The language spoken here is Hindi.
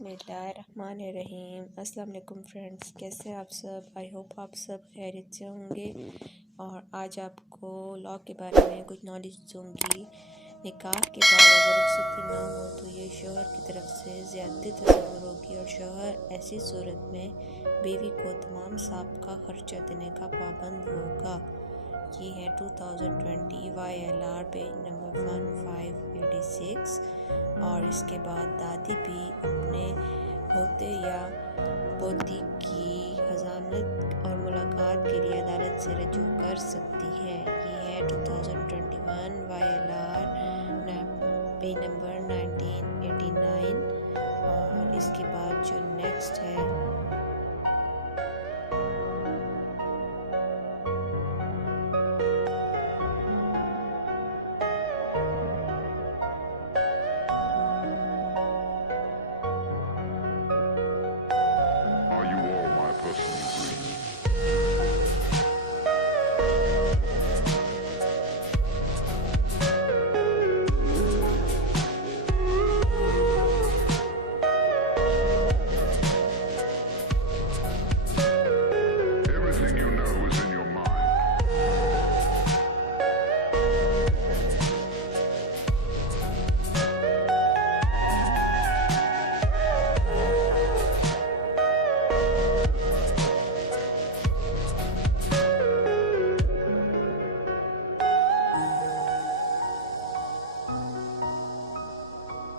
बिस्मिल्लाहिर्रहमानिर्रहीम। अस्सलाम वालेकुम फ्रेंड्स, कैसे हैं आप सब? आई होप आप सब खैरियत से होंगे। और आज आपको लॉ के बारे में कुछ नॉलेज दूँगी। निकाह के बाद अगर रुखसती ना हो तो ये शौहर की तरफ से ज़्यादती तस्वुर होगी और शौहर ऐसी सूरत में बीवी को तमाम साबिक़ा खर्चा देने का पाबंद होगा। ये है 2020 YLR पेज नंबर 1586। और इसके बाद दादी भी अपने पोते या पोती की हज़ानत और मुलाकात के लिए अदालत से रजू कर सकती है। ये है 2021 YLR पेज नंबर 1989। और इसके बाद जो नेक्स्ट है